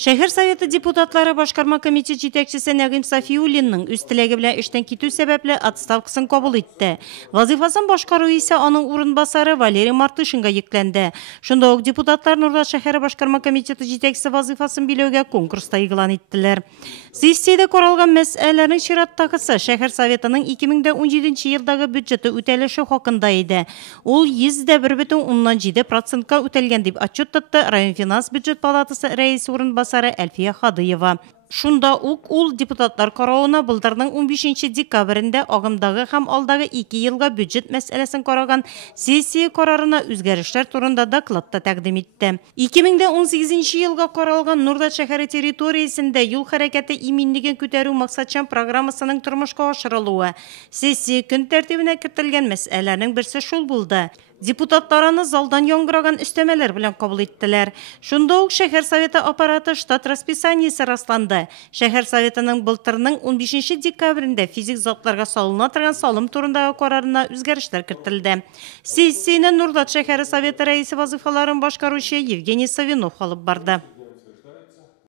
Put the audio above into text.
Шәһәр советы депутатлары башкарма комитет җитәкчесе Нәгыйм Сафиуллинның үз теләге белән эштән китү сәбәпле отставкасын кабул итте. Вазифасын башкару исә аның урынбасары Валерий Мартышинга йөкләнде. Шунда ук депутатлар Нурда шәһәре башкарма комитеты җитәкчесе вазифасын биләүгә конкурста игълан иттеләр. Сессиядә каралган мәсьәләләрнең чираттагысы шәһәр советының 2017 елдагы бюджеты үтәлеше хакында иде. Ул 101,7%ка үтәлгән дип отчет тотты район финанс бюджет палатасы рәисе урынбасары Әлфия Хадыева. Шунда ук ул депутатлар карауына былтырның 15 декабрендә агымдагы һәм алдагы 2 елга бюджет мәсьәләсен караган сессия карарына үзгәрешләр турында докладта тәкъдим итте. 2018 елга каралган Нурда шәһәре территориясендә юл хәрәкәте иминлеген күтәрү максатчан программасының тормышка ашырылуы сессия көн тәртибенә кертелгән мәсьәләләрнең берсе шул булды. Депутатларны залдан яңгыраган өстәмәләр белән кабул иттеләр. Шунда ук шәһәр советы аппараты штат расписаниесе расланды. Шәһәр советының былтырның 15 декабрендә физик затларга салына торган салым турындагы карарына үзгәрешләр кертелде. Сессияне Нурда шәһәре советы рәисе вазифаларын башкаручы Евгений Савинов алып барды.